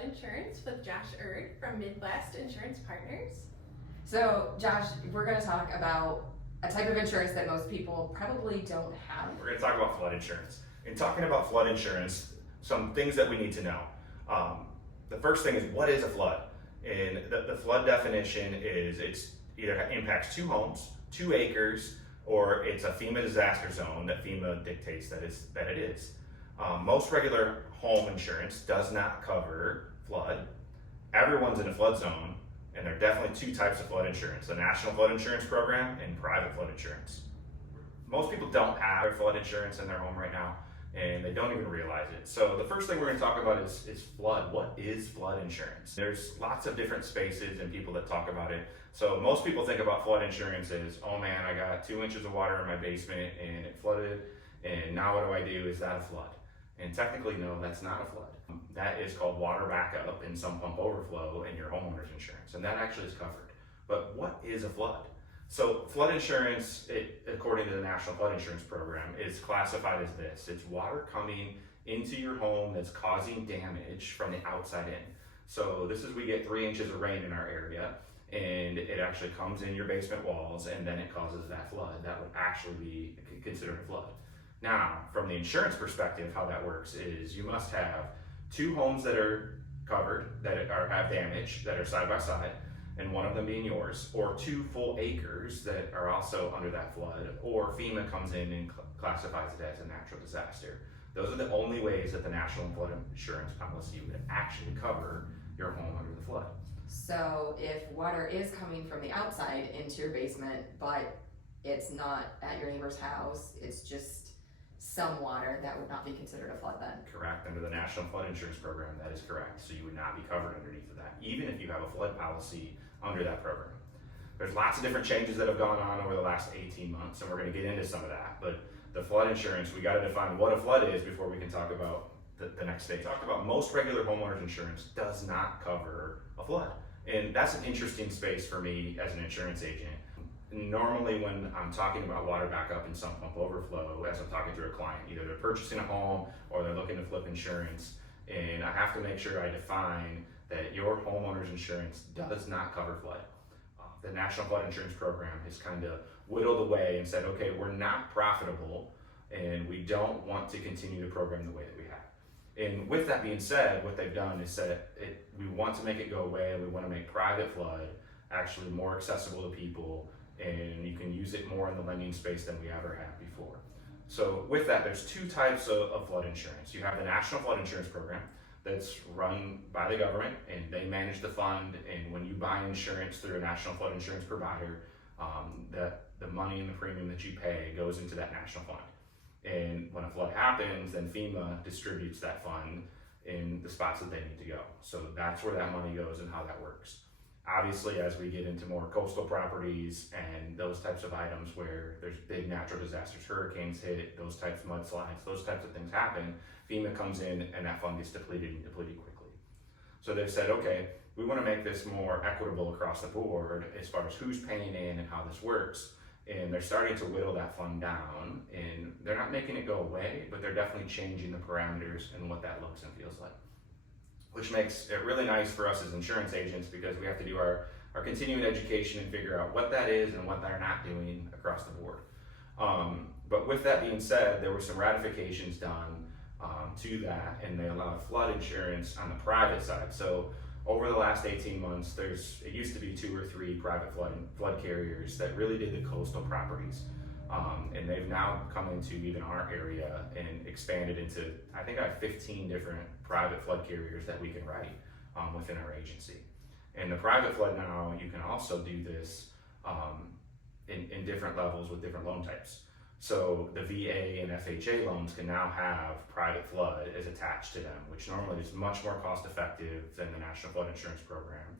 Flood Insurance with Josh Erd from Midwest Insurance Partners. So, Josh, we're going to talk about a type of insurance that most people probably don't have. We're going to talk about flood insurance. In talking about flood insurance, some things that we need to know. The first thing is, what is a flood? And the flood definition is it's either impacts 2 homes, 2 acres, or it's a FEMA disaster zone that FEMA dictates that it is. Most regular home insurance does not cover flood. Everyone's in a flood zone, and there are definitely 2 types of flood insurance: the National Flood Insurance Program and private flood insurance. Most people don't have flood insurance in their home right now, and they don't even realize it. So the first thing we're going to talk about is flood. What is flood insurance? There's lots of different spaces and people that talk about it. So most people think about flood insurance as, oh man, I got 2 inches of water in my basement and it flooded, and now what do I do? Is that a flood? And technically, no, that's not a flood. That is called water backup and sump pump overflow in your homeowner's insurance, and that actually is covered. But what is a flood? So flood insurance, according to the National Flood Insurance Program, is classified as this. It's water coming into your home that's causing damage from the outside in. So this is, we get 3 inches of rain in our area, and it actually comes in your basement walls, and then it causes that flood. That would actually be considered a flood. Now, from the insurance perspective, how that works is you must have 2 homes that are covered, that have damage, that are side by side, and one of them being yours, or 2 full acres that are also under that flood, or FEMA comes in and classifies it as a natural disaster. Those are the only ways that the National Flood Insurance policy would actually cover your home under the flood. So if water is coming from the outside into your basement, but it's not at your neighbor's house, it's just some water, that would not be considered a flood then? Correct. Under the National Flood Insurance Program, that is correct. So you would not be covered underneath of that, even if you have a flood policy under that program. There's lots of different changes that have gone on over the last 18 months, and we're going to get into some of that. But the flood insurance, we got to define what a flood is before we can talk about the next stage. Talked about most regular homeowners insurance does not cover a flood. And that's an interesting space for me as an insurance agent. Normally when I'm talking about water backup and sump pump overflow, as I'm talking to a client, either they're purchasing a home or they're looking to flip insurance, and I have to make sure I define that your homeowner's insurance does not cover flood. The National Flood Insurance Program has kind of whittled away and said, okay, we're not profitable and we don't want to continue the program the way that we have. And with that being said, what they've done is said we want to make it go away, and we want to make private flood actually more accessible to people, and you can use it more in the lending space than we ever have before. So with that, there's 2 types of flood insurance. You have the National Flood Insurance Program that's run by the government, and they manage the fund, and when you buy insurance through a National Flood Insurance provider, the money and the premium that you pay goes into that national fund. And when a flood happens, then FEMA distributes that fund in the spots that they need to go. So that's where that money goes and how that works. Obviously, as we get into more coastal properties and those types of items where there's big natural disasters, hurricanes hit, those types of mudslides, those types of things happen, FEMA comes in and that fund gets depleted quickly. So they've said, okay, we want to make this more equitable across the board as far as who's paying in and how this works. And they're starting to whittle that fund down, and they're not making it go away, but they're definitely changing the parameters and what that looks and feels like, which makes it really nice for us as insurance agents, because we have to do our continuing education and figure out what that is and what they're not doing across the board. But with that being said, there were some ratifications done to that, and they allowed flood insurance on the private side. So over the last 18 months, it used to be 2 or 3 private flood carriers that really did the coastal properties. And they've now come into even our area and expanded into, I think I have 15 different private flood carriers that we can write within our agency. And the private flood now, you can also do this in different levels with different loan types. So the VA and FHA loans can now have private flood as attached to them, which normally is much more cost effective than the National Flood Insurance Program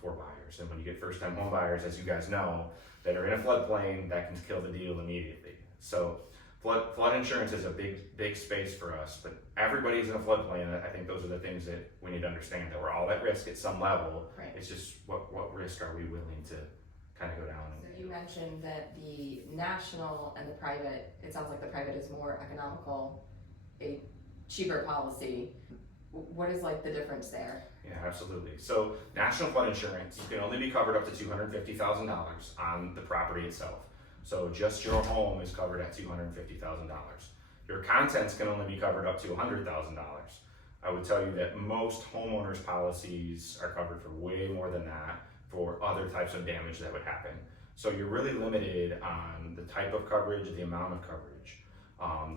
for buyers. And when you get first time home buyers, as you guys know, that are in a floodplain, that can kill the deal immediately. So flood insurance is a big space for us, but everybody's in a floodplain. I think those are the things that we need to understand, that we're all at risk at some level. Right. It's just what risk are we willing to kind of go down. So you mentioned that the national and the private, it sounds like the private is more economical, a cheaper policy. what is like the difference there? Yeah, absolutely. So national flood insurance, you can only be covered up to $250,000 on the property itself. So just your home is covered at $250,000. Your contents can only be covered up to $100,000. I would tell you that most homeowners policies are covered for way more than that for other types of damage that would happen. So you're really limited on the type of coverage, the amount of coverage.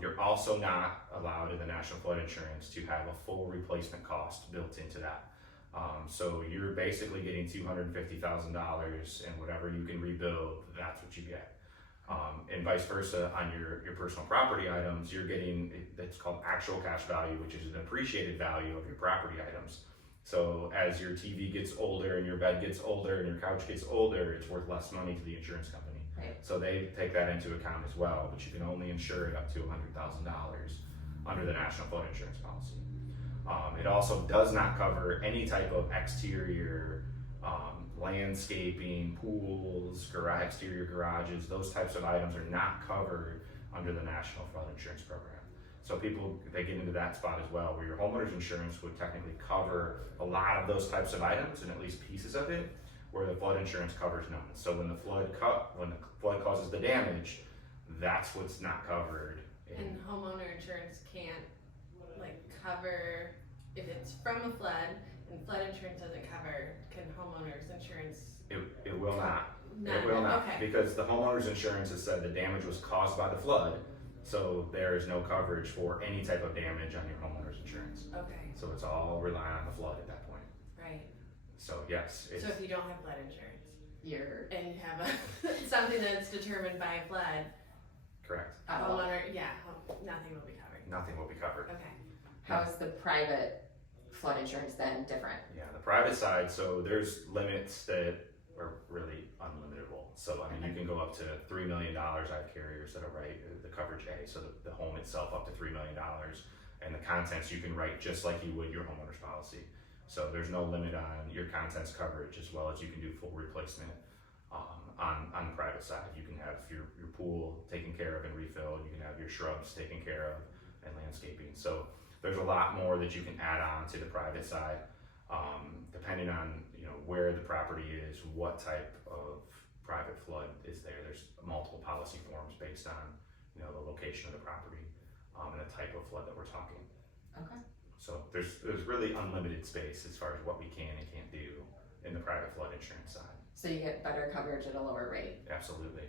You're also not allowed in the national flood insurance to have a full replacement cost built into that. So you're basically getting $250,000 and whatever you can rebuild, that's what you get. And vice versa on your personal property items, you're getting, it's called actual cash value, which is an appreciated value of your property items. So as your TV gets older and your bed gets older and your couch gets older, it's worth less money to the insurance company. Right. So they take that into account as well, but you can only insure it up to $100,000 under the national flood insurance policy. It also does not cover any type of exterior landscaping, pools, exterior garages. Those types of items are not covered under the national flood insurance program. So people, they get into that spot as well, where your homeowner's insurance would technically cover a lot of those types of items and at least pieces of it, where the flood insurance covers none. So when the flood causes the damage, that's what's not covered. And homeowner insurance can't like cover if it's from a flood and flood insurance doesn't cover, can homeowner's insurance? It will not. No, It will not, okay. because the homeowner's insurance has said the damage was caused by the flood, so there is no coverage for any type of damage on your homeowner's insurance. Okay, So it's all relying on the flood at that point. right. So yes, it's So if you don't have flood insurance You're and you have a, something that's determined by a flood, correct. homeowner, nothing will be covered. Nothing will be covered. Okay. how is the private flood insurance then different? Yeah, the private side, so there's limits that are really unlimitable. So I mean, you can go up to $3 million. I have carriers that will write the coverage A, so the home itself up to $3 million, and the contents you can write just like you would your homeowner's policy. So there's no limit on your contents coverage, as well as you can do full replacement on the private side. You can have your pool taken care of and refilled. You can have your shrubs taken care of and landscaping. So there's a lot more that you can add on to the private side, depending on where the property is, what type of private flood is there. There's multiple policy forms based on the location of the property and the type of flood that we're talking. Okay. So there's really unlimited space as far as what we can and can't do in the private flood insurance side. So you get better coverage at a lower rate. Absolutely.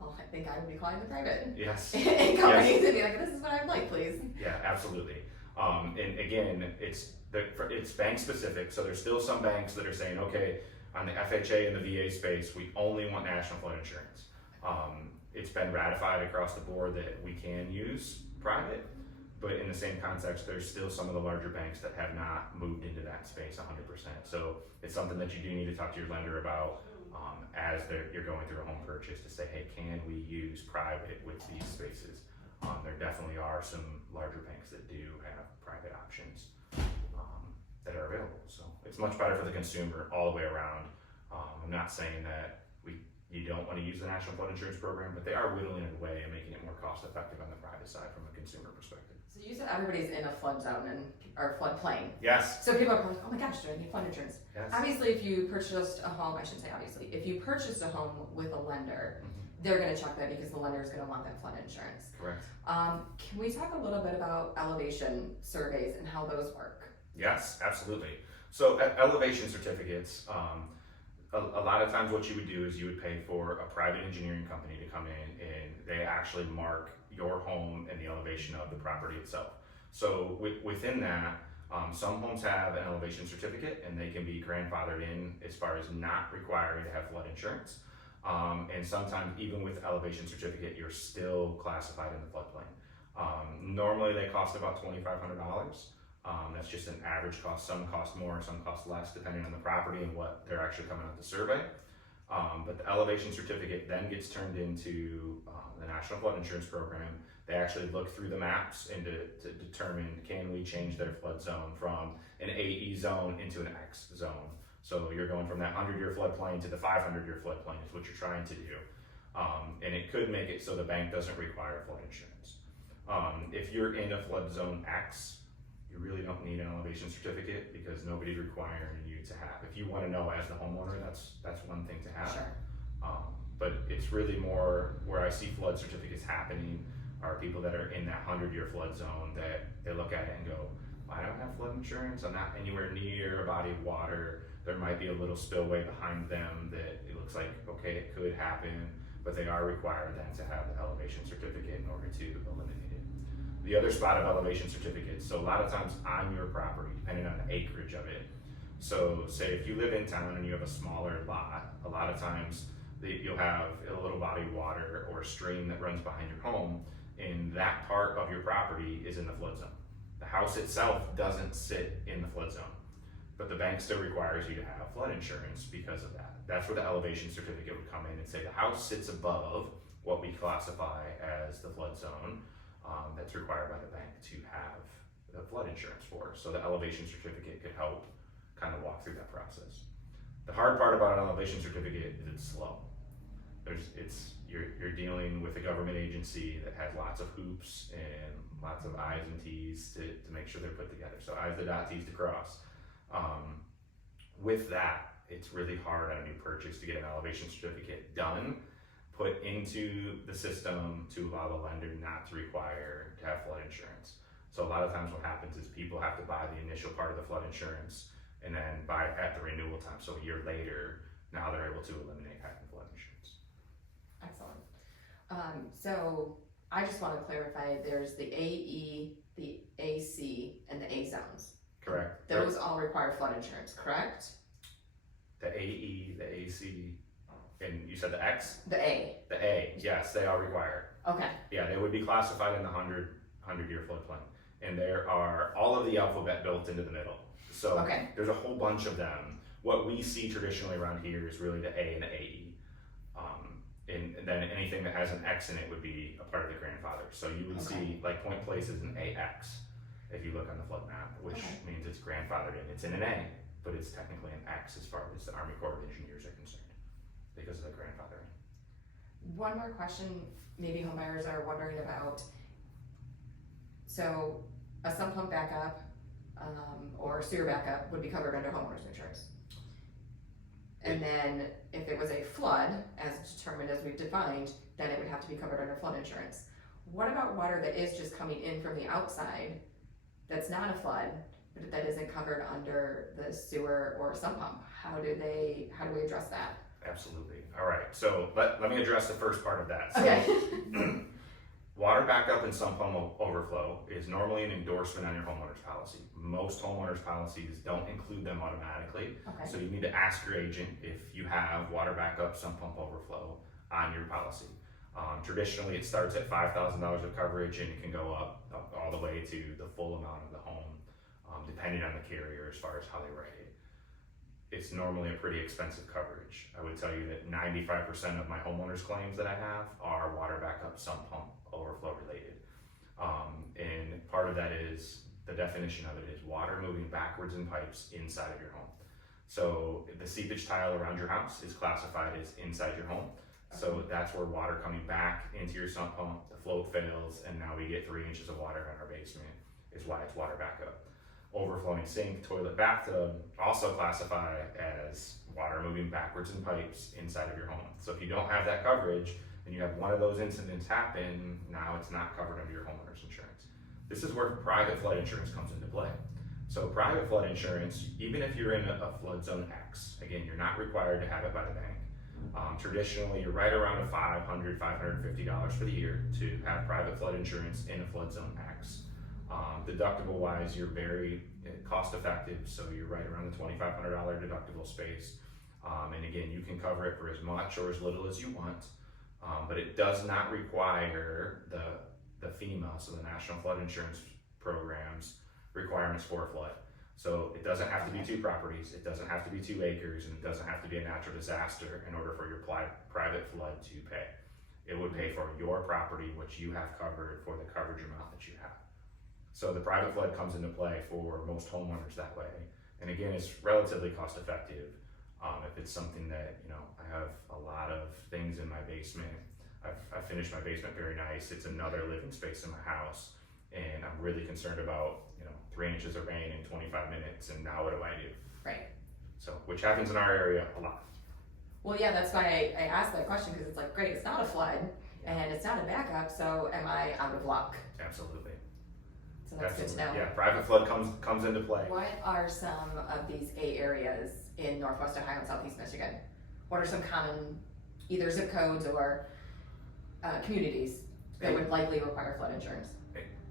Well, I think I would be calling the private Yes. and companies and be like, this is what I'd like, please. Yeah, absolutely. And again, it's bank specific. So there's still some banks that are saying, okay, on the FHA and the VA space, we only want national flood insurance. It's been ratified across the board that we can use private, but in the same context, there's still some of the larger banks that have not moved into that space 100%. So it's something that you do need to talk to your lender about as you're going through a home purchase to say, hey, can we use private with these spaces? There definitely are some larger banks that do have private options that are available. So it's much better for the consumer all the way around. I'm not saying that you don't want to use the National Flood Insurance Program, but they are whittling it away and making it more cost effective on the private side from a consumer perspective. So you said everybody's in a flood zone or floodplain. Yes. So people are like, oh my gosh, do I need flood insurance? Yes. Obviously, if you purchased a home, I shouldn't say obviously, if you purchased a home with a lender, they're going to check that because the lender is going to want that flood insurance. Correct. Can we talk a little bit about elevation surveys and how those work? Yes, absolutely. So elevation certificates, a lot of times what you would do is you would pay for a private engineering company to come in and they actually mark your home and the elevation of the property itself. So within that, some homes have an elevation certificate and they can be grandfathered in as far as not requiring to have flood insurance. And sometimes even with elevation certificate, you're still classified in the floodplain. Normally they cost about $2,500. That's just an average cost. Some cost more, some cost less, depending on the property and what they're actually coming out to survey. But the elevation certificate then gets turned into the National Flood Insurance Program. They actually look through the maps and to determine, can we change their flood zone from an AE zone into an X zone. So you're going from that 100-year floodplain to the 500-year floodplain is what you're trying to do. And it could make it so the bank doesn't require flood insurance. If you're in a flood zone X, you really don't need an elevation certificate because nobody's requiring you to have. If you want to know as the homeowner, that's one thing to have. Sure. But it's really more where I see flood certificates happening are people that are in that 100-year flood zone that they look at it and go, I don't have flood insurance, I'm not anywhere near a body of water, there might be a little spillway behind them that it looks like, okay, it could happen, but they are required then to have the elevation certificate in order to eliminate it. The other spot of elevation certificates, so a lot of times on your property, depending on the acreage of it, so say if you live in town and you have a smaller lot, a lot of times you'll have a little body of water or a stream that runs behind your home, and that part of your property is in the flood zone. The house itself doesn't sit in the flood zone, but the bank still requires you to have flood insurance because of that. That's where the elevation certificate would come in and say the house sits above what we classify as the flood zone that's required by the bank to have the flood insurance for. So the elevation certificate could help kind of walk through that process. The hard part about an elevation certificate is it's slow. You're dealing with a government agency that has lots of hoops and lots of I's and T's to make sure they're put together. So I's to dot, T's to cross. With that, it's really hard on a new purchase to get an elevation certificate done, put into the system to allow the lender not to require to have flood insurance. So a lot of times what happens is people have to buy the initial part of the flood insurance and then buy it at the renewal time. So a year later, now they're able to eliminate having flood insurance. Excellent. So I just want to clarify, there's the AE, the AC, and the A zones. Correct. Those all require flood insurance, correct? The AE, the AC, and you said the X? The A. The A, yes, they are required. Okay. Yeah, they would be classified in the 100-year floodplain. And there are all of the alphabet built into the middle. So Okay. there's a whole bunch of them. What we see traditionally around here is really the A and the AE. And then anything that has an X in it would be a part of the grandfather. So you would see like Point Place is an AX if you look on the flood map, which means it's grandfathered in. It's in an A, but it's technically an X as far as the Army Corps of Engineers are concerned because of the grandfathering. One more question maybe homebuyers are wondering about. So a sump pump backup or sewer backup would be covered under homeowners insurance. And then if it was a flood, as determined as we've defined, then it would have to be covered under flood insurance. What about water that is just coming in from the outside, that's not a flood, but that isn't covered under the sewer or sump pump? How do we address that? Absolutely. All right. So let me address the first part of that. So, Okay. water backup and sump pump overflow is normally an endorsement on your homeowner's policy. Most homeowners' policies don't include them automatically. Okay. So you need to ask your agent if you have water backup, sump pump overflow on your policy. Traditionally, it starts at $5,000 of coverage and it can go up all the way to the full amount of the home, depending on the carrier as far as how they write it. It's normally a pretty expensive coverage. I would tell you that 95% of my homeowners claims that I have are water backup, sump pump overflow related. And part of that is, the definition of it is water moving backwards in pipes inside of your home. So the seepage tile around your house is classified as inside your home. So that's where water coming back into your sump pump, the float fails, and now we get 3 inches of water in our basement, is why it's water backup. Overflowing sink, toilet, bathtub also classify as water moving backwards in pipes inside of your home. So if you don't have that coverage and you have one of those incidents happen, now it's not covered under your homeowner's insurance. This is where private flood insurance comes into play. So private flood insurance, even if you're in a flood zone X, again, you're not required to have it by the bank. Traditionally, you're right around a $500, $550 for the year to have private flood insurance in a flood zone X. Deductible wise, you're very cost effective, so you're right around the $2,500 deductible space. And again, you can cover it for as much or as little as you want, but it does not require the FEMA, so the National Flood Insurance Program's requirements for a flood. So it doesn't have to be 2 properties, it doesn't have to be 2 acres, and it doesn't have to be a natural disaster in order for your private flood to pay. It would pay for your property, which you have covered for the coverage amount that you have. So the private flood comes into play for most homeowners that way. And again, it's relatively cost effective. If it's something that, I have a lot of things in my basement. I've finished my basement very nice. It's another living space in my house. and I'm really concerned about, 3 inches of rain in 25 minutes, and now what do I do? Right. So, which happens in our area a lot. Well, yeah, that's why I asked that question, because it's like, great, it's not a flood and it's not a backup, so am I out of luck? Absolutely. So that's good to know. Yeah, private flood comes into play. What are some of these A areas in Northwest Ohio and Southeast Michigan? What are some common either zip codes or communities that would likely require flood insurance?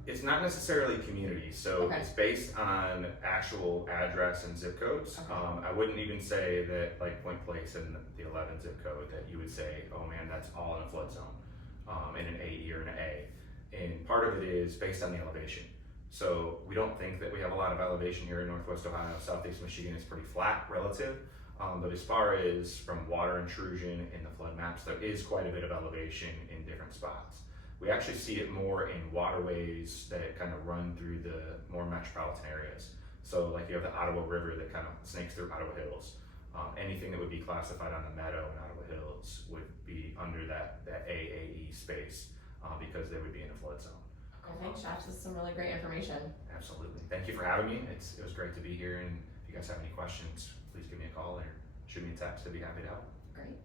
It's not necessarily communities, so Okay. it's based on actual address and zip codes. Okay. I wouldn't even say that like Point Place in the 11 zip code that you would say, oh man, that's all in a flood zone, in an AE or an A. And part of it is based on the elevation. So we don't think that we have a lot of elevation here in Northwest Ohio. Southeast Michigan is pretty flat relative. But as far as from water intrusion in the flood maps, there is quite a bit of elevation in different spots. We actually see it more in waterways that kind of run through the more metropolitan areas. So like you have the Ottawa River that kind of snakes through Ottawa Hills. Anything that would be classified on the meadow in Ottawa Hills would be under that AAE space because they would be in a flood zone. Okay, thanks, Josh. This is some really great information. Absolutely. Thank you for having me. It was great to be here, and if you guys have any questions, please give me a call or shoot me a text. I'd be happy to help. Great.